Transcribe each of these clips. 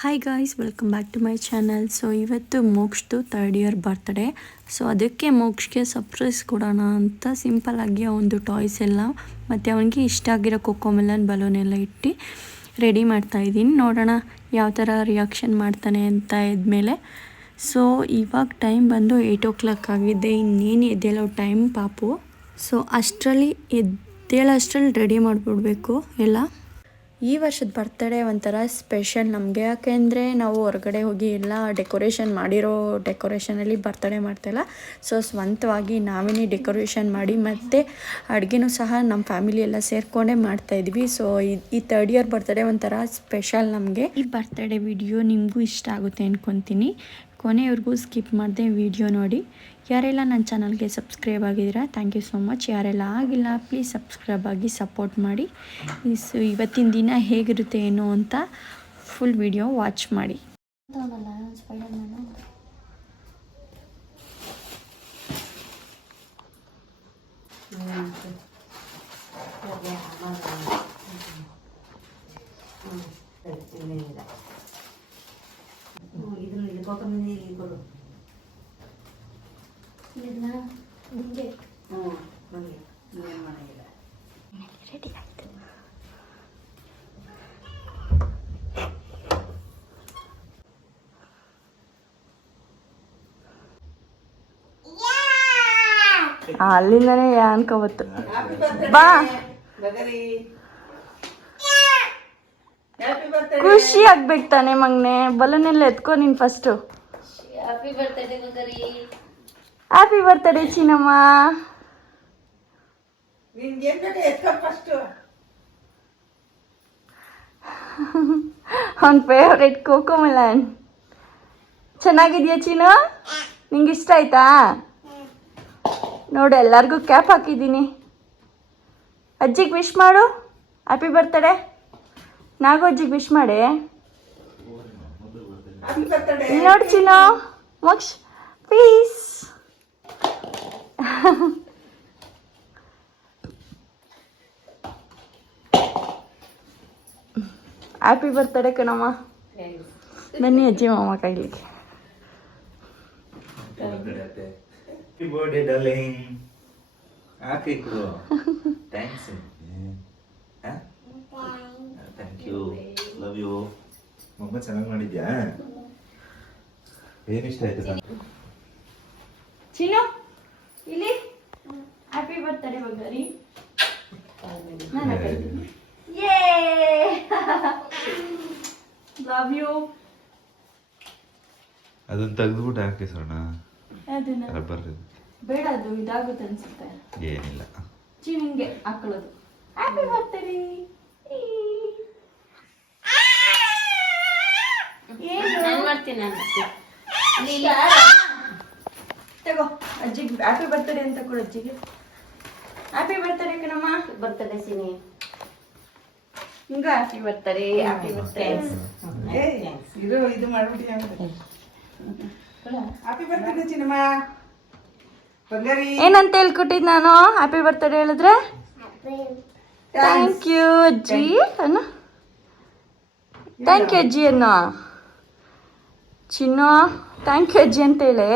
Hi guys, welcome back to my channel. So ಇವತ್ತು ಮೋಕ್ಷದು 3rd year birthday. So ಅದಕ್ಕೆ ಮೋಕ್ಷಗೆ surprise ಕೊಡೋಣ ಅಂತ ಸಿಂಪಲ್ಲಾಗಿ ಒಂದು ಟಾಯ್ಸ್ ಎಲ್ಲ ಮತ್ತು ಅವನಿಗೆ ಇಷ್ಟ ಆಗಿರೋ ಕೊಕೊಮೆಲನ್ ಬಲೂನ್ ಎಲ್ಲ ಇಟ್ಟು ರೆಡಿ ಮಾಡ್ತಾಯಿದ್ದೀನಿ. ನೋಡೋಣ ಯಾವ ಥರ ರಿಯಾಕ್ಷನ್ ಮಾಡ್ತಾನೆ ಅಂತ ಇದ್ಮೇಲೆ. ಸೊ ಇವಾಗ ಟೈಮ್ ಬಂದು 8 o'clock ಆಗಿದೆ. ಇನ್ನೇನು ಎದ್ದೇಳೋ ಟೈಮ್ ಪಾಪು. ಸೊ ಅಷ್ಟರಲ್ಲಿ ಎದ್ದೇಳಷ್ಟರಲ್ಲಿ ರೆಡಿ ಮಾಡಿಬಿಡ್ಬೇಕು ಎಲ್ಲ. ಈ ವರ್ಷದ ಬರ್ತಡೇ ಒಂಥರ ಸ್ಪೆಷಲ್ ನಮಗೆ, ಯಾಕೆಂದರೆ ನಾವು ಹೊರಗಡೆ ಹೋಗಿ ಎಲ್ಲ ಮಾಡಿರೋ ಡೆಕೋರೇಷನಲ್ಲಿ ಬರ್ತಡೇ ಮಾಡ್ತಾಯಿಲ್ಲ. ಸೊ ಸ್ವಂತವಾಗಿ ನಾವೇ ಡೆಕೋರೇಷನ್ ಮಾಡಿ ಮತ್ತು ಅಡುಗೆನೂ ಸಹ ನಮ್ಮ ಫ್ಯಾಮಿಲಿ ಎಲ್ಲ ಸೇರಿಕೊಂಡೇ ಮಾಡ್ತಾಯಿದ್ವಿ. ಸೊ ಈ 3rd ಇಯರ್ ಬರ್ತಡೇ ಒಂಥರ ಸ್ಪೆಷಲ್ ನಮಗೆ. ಈ ಬರ್ತಡೇ ವಿಡಿಯೋ ನಿಮಗೂ ಇಷ್ಟ ಆಗುತ್ತೆ ಅಂದ್ಕೊತೀನಿ. ಕೊನೆಯವ್ರಿಗೂ ಸ್ಕಿಪ್ ಮಾಡದೆ ವಿಡಿಯೋ ನೋಡಿ. ಯಾರೆಲ್ಲ ನನ್ನ ಚಾನಲ್ಗೆ ಸಬ್ಸ್ಕ್ರೈಬ್ ಆಗಿದ್ದೀರಾ, ಥ್ಯಾಂಕ್ ಯು ಸೋ ಮಚ್. ಯಾರೆಲ್ಲ ಆಗಿಲ್ಲ ಪ್ಲೀಸ್ ಸಬ್ಸ್ಕ್ರೈಬ್ ಆಗಿ ಸಪೋರ್ಟ್ ಮಾಡಿ. ಸೊ ಇವತ್ತಿನ ದಿನ ಹೇಗಿರುತ್ತೆ ಏನು ಅಂತ ಫುಲ್ ವಿಡಿಯೋ ವಾಚ್ ಮಾಡಿ. ರೆಡಿ ಆಯ್ತು. ಅಲ್ಲಿಂದನೇ ಅನ್ಕೋಬತ್ತು. ಬಾ, ಖುಷಿ ಆಗ್ಬೇಕು ತಾನೆ ಮಗ್ನೆ. ಬಲೂನ್ ಎಲ್ಲ ಎತ್ಕೊ ನೀನ್ ಫಸ್ಟು. ಹ್ಯಾಪಿ ಬರ್ತ್ಡೇ ಚಿನ್ನಮ್ಮ. ಅವನ ಫೇವ್ರೆಟ್ ಕೋಕೋಮೆಲನ್. ಚೆನ್ನಾಗಿದ್ಯಾ ಚಿನ್ನು? ನಿಂಗೆ ಇಷ್ಟ ಆಯ್ತಾ? ನೋಡು, ಎಲ್ಲರಿಗೂ ಕ್ಯಾಪ್ ಹಾಕಿದ್ದೀನಿ. ಅಜ್ಜಿಗೆ ವಿಶ್ ಮಾಡು, ಹ್ಯಾಪಿ ಬರ್ತ್ಡೇ. ನಾಗು ಅಜ್ಜಿಗೆ ವಿಶ್ ಮಾಡಿ. ನೋಡಿ ಚಿನ್ನು, ಮೋಕ್ಷ ಪೀಸ್. ಹ್ಯಾಪಿ ಬರ್ತ್ಡೇ ಕಣಮ್ಮ. ಬನ್ನಿ ಅಜ್ಜಿ ಮಾಮ ಕೈಲಿಗೆ. Happy birthday, darling. Happy bro. Thanks. Huh? Thank you. Love you. ಮಮ್ಮ ಚೆನ್ನಾಗಿ ಮಾಡಿದ್ಯಾ? ಏನು ಇಷ್ಟ ಆಯ್ತು ಕಣ? ಚಿನ್ನು ಇಲ್ಲಿ ಹ್ಯಾಪಿ ಬರ್ತ್ಡೇ ಬಗ್ಗರಿ. ಯೇ ಲವ್ ಯು. ಅದನ್ನ ತೆಗೆದುಬಿಟ್ಟು ಹಾಕಿ ಸೋಣ. ಅದನ್ನ ರಬ್ಬರ್ ಬೇಡ, ಅದು ಇದಾಗುತ್ತೆ ಅನ್ಸುತ್ತೆ. ಏನಿಲ್ಲ, ಚಿನ್ನಿಂಗೆ ಹಾಕೊಳ್ಳೋದು. Happy birthday. ತಗೋ ಅಜ್ಜಿಗೆ ಹ್ಯಾಪಿ ಬರ್ತ್ಡೇ ಅಂತ ಕೊಡು ಅಜ್ಜಿಗೆ. ಹ್ಯಾಪಿ ಬರ್ತ್ಡೇ ಕಣಮ್ಮ. Birthday cine. ಹಿಂಗ ಹ್ಯಾಪಿ ಬರ್ತ್ಡೇ, ಹ್ಯಾಪಿ ಬರ್ತ್ಡೇ. ಇದು ಮಾಡ್ಬಿಟ್ಟು ಹ್ಯಾಪಿ ಬರ್ತ್ಡೇ ಚಿನ್ನಮ್ಮ. ಏನಂತ ಹೇಳ್ಕೊಟ್ಟಿದ್ ನಾನು ಹ್ಯಾಪಿ ಬರ್ತ್ಡೇ ಹೇಳಿದ್ರೆ? ಥ್ಯಾಂಕ್ ಯು ಅಜ್ಜಿ ಅನ್ನ. ಥ್ಯಾಂಕ್ ಯು ಅಜ್ಜಿ ಅನ್ನ. ಚಿನ್ನು ಥ್ಯಾಂಕ್ ಯು ಅಜ್ಜಿ ಅಂತ ಹೇಳಿ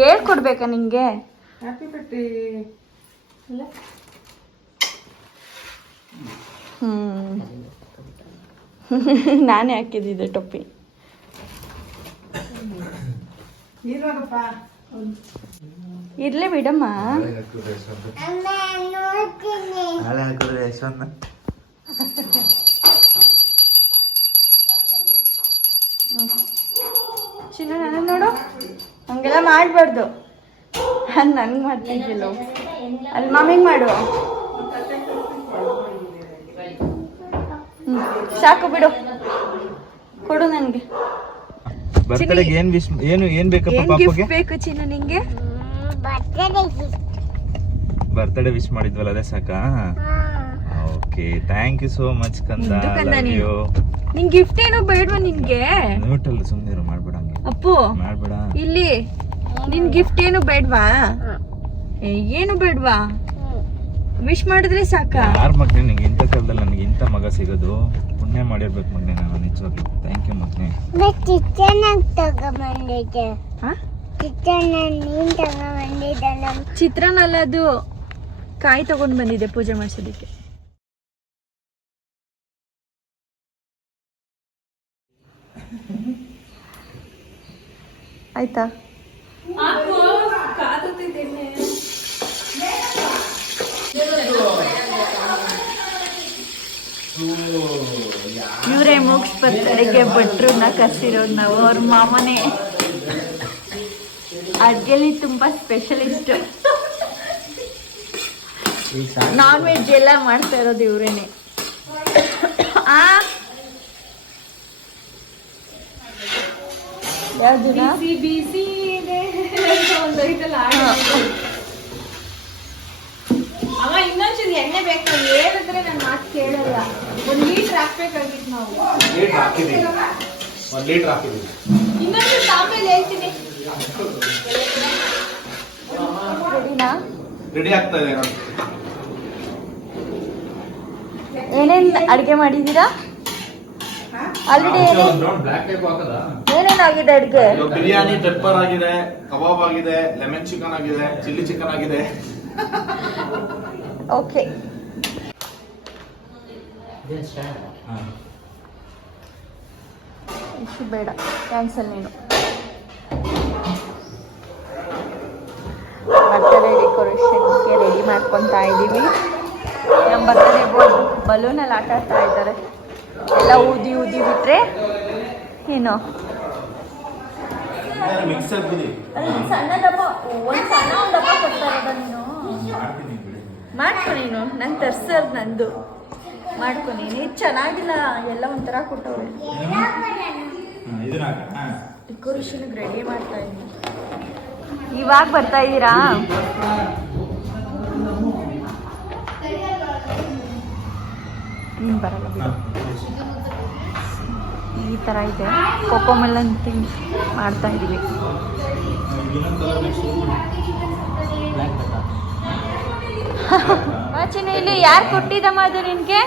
ಹೇಳ್ಕೊಡ್ಬೇಕಾ ನಿಂಗೆ? Happy birthday. ನಾನೇ ಹಾಕಿದ್ದಿದ್ದೆ ಟೊಪ್ಪಿ. ಇರ್ಲಿ ಬಿಡಮ್ಮ. ಚಿನ್ನ ನನ್ನ ನೋಡು, ಹಂಗೆಲ್ಲ ಮಾಡಬಾರ್ದು. ನನ್ಗೆ ಮಾಡ್ತಿದ್ದಿಲ್ಲ, ಅಲ್ಲಿ ಮಾಮಿಗೆ ಮಾಡು. ಸಾಕು ಬಿಡು, ಕೊಡು ನನಗೆ. ಬರ್ತಡೆಗೆ ಏನು ಬೇಕಪ್ಪ ಪಾಪಗೆ? ಬೇಕು ಚಿನ್ನ ನಿಂಗೆ? ಬರ್ತಡೇ ವಿಶ್ ಮಾಡಿದ್ವಲ್ಲ ಅದೇ ಸಾಕಾ? Okay, thank you so much ಕಂದ. ನಿನ್ ಗಿಫ್ಟ್ ಏನೋ ಬೇಡವಾ ನಿನ್ಗೆ? ನ್ಯೂಟ್ರಲ್ ಸುಮ್ಮನೆ ಮಾಡ್ಬೇಡ, ಹಂಗೆ ಅಪ್ಪು ಮಾಡ್ಬೇಡ. ಇಲ್ಲಿ ನಿನ್ ಗಿಫ್ಟ್ ಏನು ಬೇಡವಾ? ಏನು ಬೇಡವಾ? ವಿಶ್ ಮಾಡಿದ್ರೆ ಸಾಕಾ? ಯಾರ ಮಗ ನಿನಗೆ ಇಂಥ ಕಾಲದಲ್ಲಿ ನನಗೆ ಇಂಥ ಮಗ ಸಿಗೋದು? ಪುಣ್ಯ ಮಾಡಿರ್ಬೇಕು ಮಗನೇ ನಾನು ನಿಜವಾಗ್ಲು. ಥ್ಯಾಂಕ್ ಯು ಮಗನೇ. ಚಿತ್ರಾನ್ನ ಅಲ್ಲ ಅದು, ಕಾಯಿ ತಗೊಂಡು ಬಂದಿದೆ ಪೂಜೆ ಮಾಡಿಸೋದಕ್ಕೆ. ಆಯ್ತಾ? ಇವರೇ ಮೋಕ್ಷ ಬರ್ತಡೆಗೆ ಭಟ್ರನ್ನ ಕರ್ಸಿರೋದು ನಾವು. ಅವ್ರ ಮಾಮನೇ ಅಡ್ಗೆಲಿ ತುಂಬಾ ಸ್ಪೆಷಲಿಸ್ಟ್. ನಾನ್ ವೆಜ್ ಎಲ್ಲ ಮಾಡ್ತಾ ಇರೋದು ಇವರೇನೆ. ಯಾವ್ದಿನ ಅಮ್ಮ ಇನ್ನೊಂಚೂರು ಎಣ್ಣೆ ಬೇಕು ಹೇಳಿದ್ರೆ ನನ್ನ ಮಾತು ಕೇಳಲ್ಲ. 1 ಲೀಟರ್ ಹಾಕ್ಬೇಕಾಗಿತ್ತು ನಾವು. ಇನ್ನೊಂಚೂರು ಆಮೇಲೆ ಹೇಳ್ತೀನಿ. ರೆಡಿ ಆಗ್ತಾ ಇದೆ. ಏನೇನ್ ಅಡ್ಗೆ ಮಾಡಿದೀರಾ ಆಲ್ರೆಡಿ? ಏನೇನಾಗಿದೆ ಅಡ್ಗೆ? ಬಿರಿಯಾನಿ, ಪೆಪ್ಪರ್ ಆಗಿದೆ, ಕಬಾಬ್ ಆಗಿದೆ, ಲೆಮನ್ ಚಿಕನ್ ಆಗಿದೆ, ಚಿಲ್ಲಿ ಚಿಕನ್ ಆಗಿದೆ. ಓಕೆ, ಇಷ್ಟು ಬೇಡ, ಕ್ಯಾನ್ಸಲ್ ನೀನು. ಬರ್ತಡೇ ಡೆಕೋರೇಷನ್ಗೆ ರೆಡಿ ಮಾಡ್ಕೊತಾ ಇದ್ದೀವಿ. ನಮ್ಮ ಬರ್ತಡೇ ಬಲೂನಲ್ಲಿ ಆಟ ಆಡ್ತಾ ಇದ್ದಾರೆ. ಎಲ್ಲ ಊದಿ ಊದಿ ಬಿಟ್ರೆ ಏನು ಸಣ್ಣ ಡಬ್ಬ, ಒಂದು ಸಣ್ಣ ಒಂದು ಡಬ್ಬ ಕೊಡ್ತಾ ಇರೋದ ನೀನು? ಮಾಡ್ಕೊ ನೀನು, ನಂಗೆ ತರ್ಸೋದು ನಂದು. ಮಾಡ್ಕೊ ನೀನು. ಇದು ಚೆನ್ನಾಗಿಲ್ಲ, ಎಲ್ಲ ಒಂಥರ ಕೊಟ್ಟವ್ರೆ. ಡೆಕೋರೇಷನ್ಗೆ ರೆಡಿ ಮಾಡ್ತಾ ಇದ್ದೀನಿ. ಇವಾಗ ಬರ್ತಾ ಇದ್ದೀರಾ? ನೀನು ಬರಲ್ಲ ಬಿಡು. ಈ ಥರ ಇದೆ. ಕೊಕೋ ಮೆಲನ್ ಥಿಂಗ್ಸ್ ಮಾಡ್ತಾ ಇದ್ದೀವಿ. ಚಿನ್ನ ಇಲ್ಲಿ ಯಾರು ಕೊಟ್ಟಿದ್ದಮ್ಮ ಅದು ನಿನಗೆ?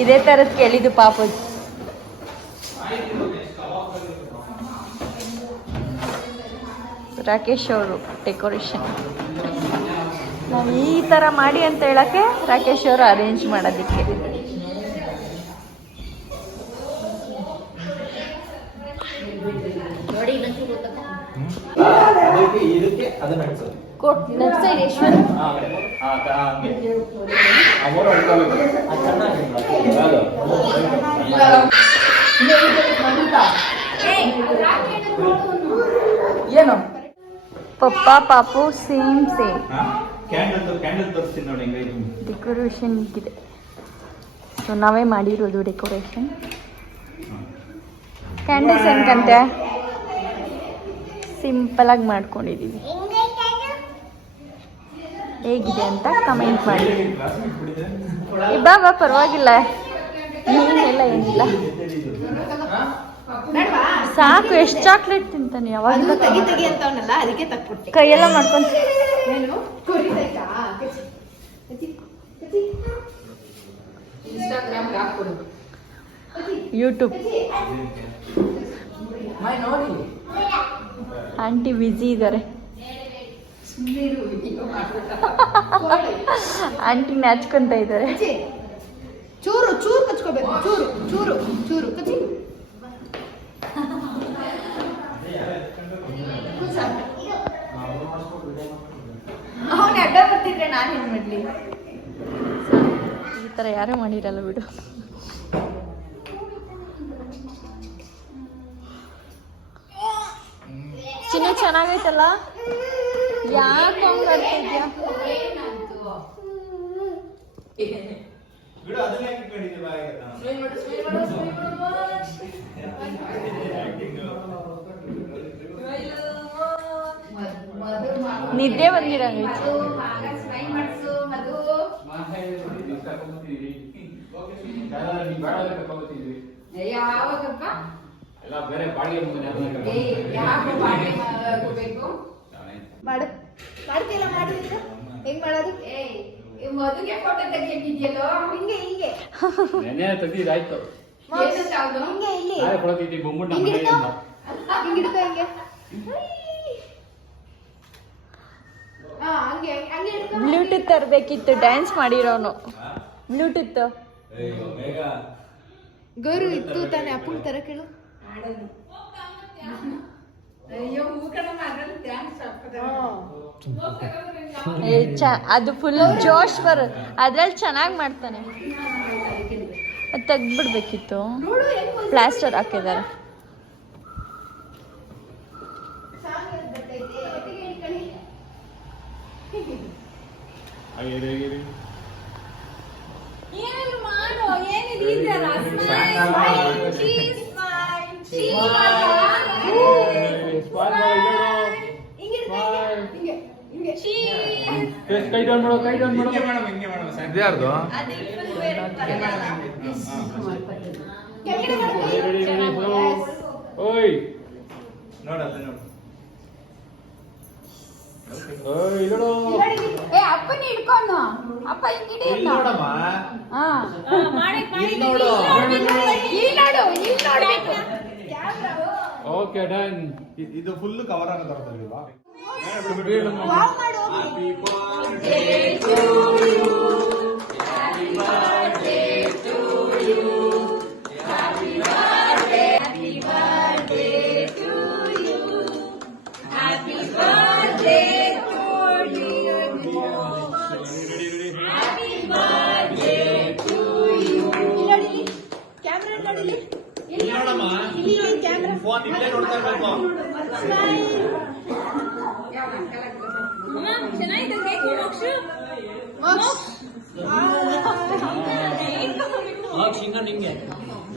ಇದೇ ಥರದ್ದು ಕೇಳಿದ್ದು ಪಾಪದು. ರಾಕೇಶ್ ಅವರು ಡೆಕೋರೇಷನ್. ನಾವು ಈ ಥರ ಮಾಡಿ ಅಂತ ಹೇಳೋಕ್ಕೆ ರಾಕೇಶ್ ಅವರು ಅರೇಂಜ್ ಮಾಡೋದಕ್ಕೆ. ಏನು ಪಪ್ಪ ಪಾಪು ಸೇಮ್ ಡೆಕೋರೇಷನ್ ಇದೆ. ಸೊ ನಾವೇ ಮಾಡಿರೋದು ಡೆಕೋರೇಷನ್. ಕ್ಯಾಂಡಲ್ಸ್ ಹೆಂಗಂತೆ ಸಿಂಪಲ್ ಆಗಿ ಮಾಡ್ಕೊಂಡಿದ್ದೀವಿ. ಹೇಗಿದೆ ಅಂತ ಕಮೆಂಟ್ ಮಾಡಿ. ಬಾ ಪರವಾಗಿಲ್ಲ, ನೀನೆಲ್ಲ ಏನಿಲ್ಲ ಸಾಕು. ಎಷ್ಟು ಚಾಕ್ಲೇಟ್ ತಿಂತಾನೆ ಯಾವಾಗ? ಕೈಯೆಲ್ಲ ಮಾಡ್ಕೊಂಡು ಯೂಟ್ಯೂಬ್. ಆಂಟಿ ಬ್ಯುಸಿ ಇದ್ದಾರೆ. ಆಂಟಿ ನಾಚ್ಕೊಂತ ಇದ್ದಾರೆ. ಚೂರು ಚೂರು ಕಚ್ಕೋಬೇಕು. ಚೂರು ಚೂರು ಚೂರು ಕಚ್ಚಿ. ಅವನು ಅಡ್ಡ ಬರ್ತಿದ್ರೆ ನಾನು ಏನು ಮಾಡಲಿ? ಈ ಥರ ಯಾರೂ ಮಾಡಿರಲ್ಲ ಬಿಡು. ಚಿನ್ನ ಚೆನ್ನಾಗೈತಲ್ಲ? ಯಾಕೆ ಹಂಗೆ ಆಡ್ತಿದ್ಯಾ? ನಿದ್ದೆ ಬಂದಿರಂಗೈತಿ. ಮಾಡ್ತಿಲ್ಲ ಮಾಡಿದ್ರೆ ಹೆಂಗ್ ಮಾಡೋದು? ಮದುವೆ ಫೋಟೋ ತೆಗಿಯಕ್ಕಿದ್ಯಲ್ಲೋ ಹಿಂಗೆ ಹಿಂಗೆ ನೆನೆ ತೆಗ್ದಿದ್ದಾಯ್ತು. ಹಿಂಗೆ ಇಲ್ಲಿ ನಾಳೆ ಕೊಡ್ತಿದ್ದಿ ಬೊಂಬುಣ್ಣ ಹಿಂಗೆ ಮನೆಗೆ ಹಿಡ್ಕೊ. ಅಂತ. ಹಿಂಗೆ ಹಿಡ್ಕೊ ಹಿಂಗೆ ಹಂಗೆ ಹಂಗೆ ಹಿಡ್ಕೊ. ಬ್ಲೂಟೂತ್ ತರಬೇಕಿತ್ತು, ಡ್ಯಾನ್ಸ್ ಮಾಡಿರೋನು ಬ್ಲೂಟೂತ್. ಗೌರು ಇತ್ತು ತಾನೆ ಅಪ್ಪನ ತರ ಕೇಳು. ಅದು ಫುಲ್ ಜೋಶ್ ಬರುತ್ತೆ, ಅದ್ರಲ್ಲಿ ಚೆನ್ನಾಗಿ ಮಾಡ್ತಾನೆ. ಅದು ತೆಗ್ದ್ಬಿಡ್ಬೇಕಿತ್ತು, ಪ್ಲಾಸ್ಟರ್ ಹಾಕಿದ್ದಾರೆ. ಏನಾದ್ರು ಮಾಡು, ಏನಿದೆ ಇದೆಯಲ್ಲ, smile, cheese smile, cheese smile. ಹಿಂಗೆ ಇಡ್ಕೊ, ಹಿಂಗೆ, ಹಿಂಗೆ. Cheese. ಕೈ ಡೌನ್ ಮಾಡೋ, ಕೈ ಡೌನ್ ಮಾಡೋ. ಇದ್ಯಾರ್ದು? ಅದು full ಬೇರೆ ಬರಲ್ಲ. ಕೆಳಗಡೆ ಮಾಡು, ಕೈ. Ready ready Yes. ಓಯ್ ನೋಡಲ್ಲ ನೋಡು. ಓಯ್ ನೋಡು. ಏ ಅಪ್ಪನ ಹಿಡ್ಕೊಂಡು ಅಪ್ಪ ಹಿಂಗಿಡಿ ಇಲ್ಲಿ ನೋಡಮ್ಮ. ಹಾ ಇಲ್ಲಿ ನೋಡು. ಇಲ್ಲಿ ನೋಡ್ಬೇಕು. Okay done. ಇದು ಫುಲ್ ಕವರ್ ಆಗೋ ತರದಲ್ವಾ? ವಾವ್ ಮಾಡು ಹೋಗಿ. ಕ್ಯಾಮ್ರಾ ನೋಡಿಲಿ. ಇಲ್ಲಿ ನೋಡಮ್ಮ. ಇಲ್ಲಿ ಕ್ಯಾಮ್ರಾ. ಫೋನ್ ಇಲ್ಲೇ ನೋಡ್ತಾ ಇರ್ಬೇಕು.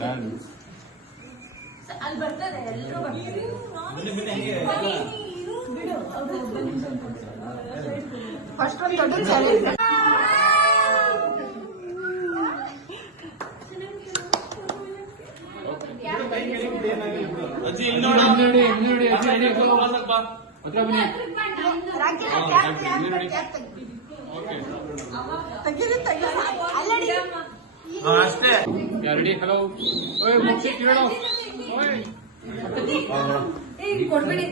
ಡನ್. ಫಸ್ಟ್ ಒಂದು ದೊಡ್ಡ ಚಾಲೆಂಜ್. ಅಜ್ಜಿ ಇಲ್ಲಿ ನೋಡು. ನೋಡಿ ನೋಡಿ ಅಜ್ಜಿ ಅಜ್ಜಿ ಹತ್ರ ಬನ್ನಿ. ಅಷ್ಟೇ. Ready hello. ಓಯ್ ಮುಚ್ಚಿ ಕೇಳೋ. ಓಯ್ ಕೊಡ್ಬೇಡಿ.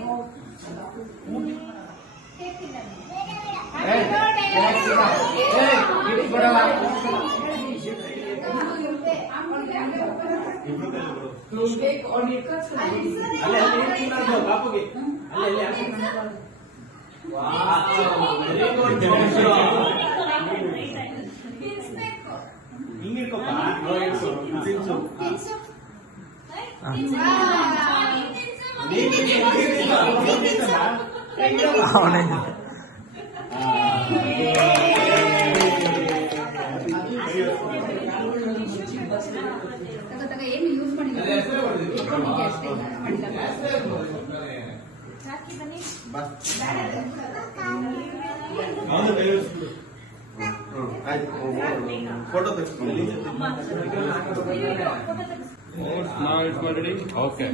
ಏನು ಯೂಸ್ ಮಾಡಿಲ್ಲ. ಫೋಟೋ ತೆಗೆಸ್ಕೊಳ್ಳಿ. Ready okay.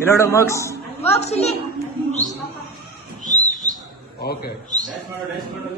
ಇಲ್ಲೋಡು ಮಕ್ಸ್. ಓಕೆ. ಡ್ಯಾಶ್ ಮಾಡು.